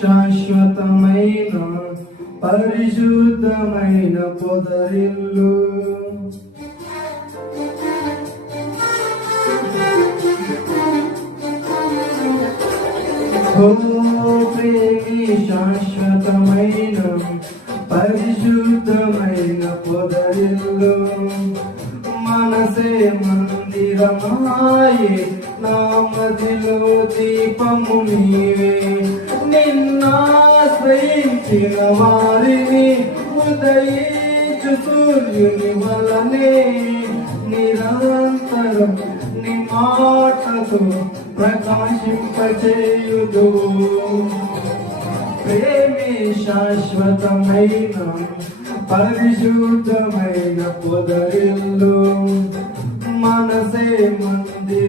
శాశ్వతమైన పరిశుద్ధమైన పొదరిల్లు. ఓ ప్రేమి శాశ్వతమైన పరిశుద్ధమైన పొదరిల్లు. మనసే మందిరమాయే నామదిలో దీపము నీవే. నిన్నాశ్రయించిన వారిని ఉదయించు సూర్యుని వలనే నిరంతరం నీ మాటతో ప్రకాశింపచేయుదు. ప్రేమే శాశ్వతమైన పరిశుద్ధమైన పొదరిల్లు. మనసే మంది